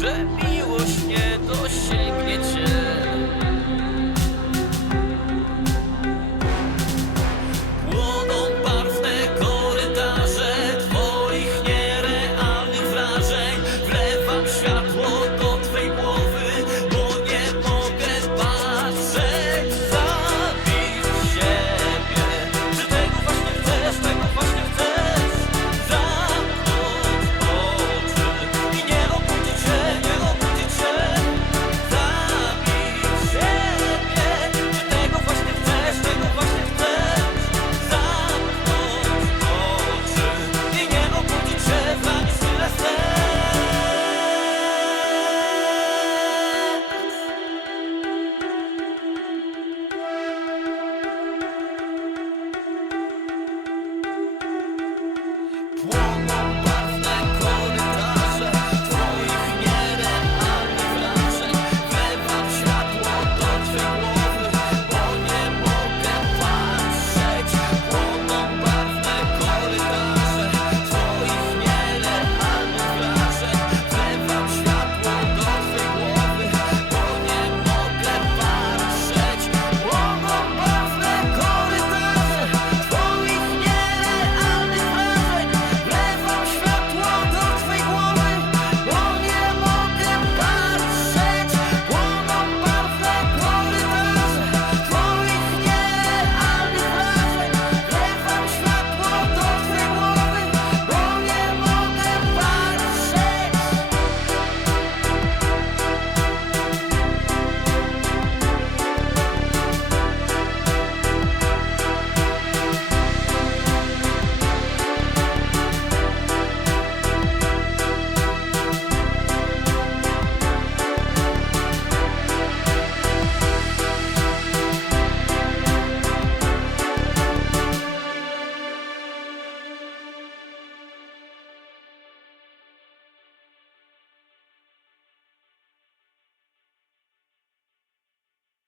że miłość nie dosięgniecie.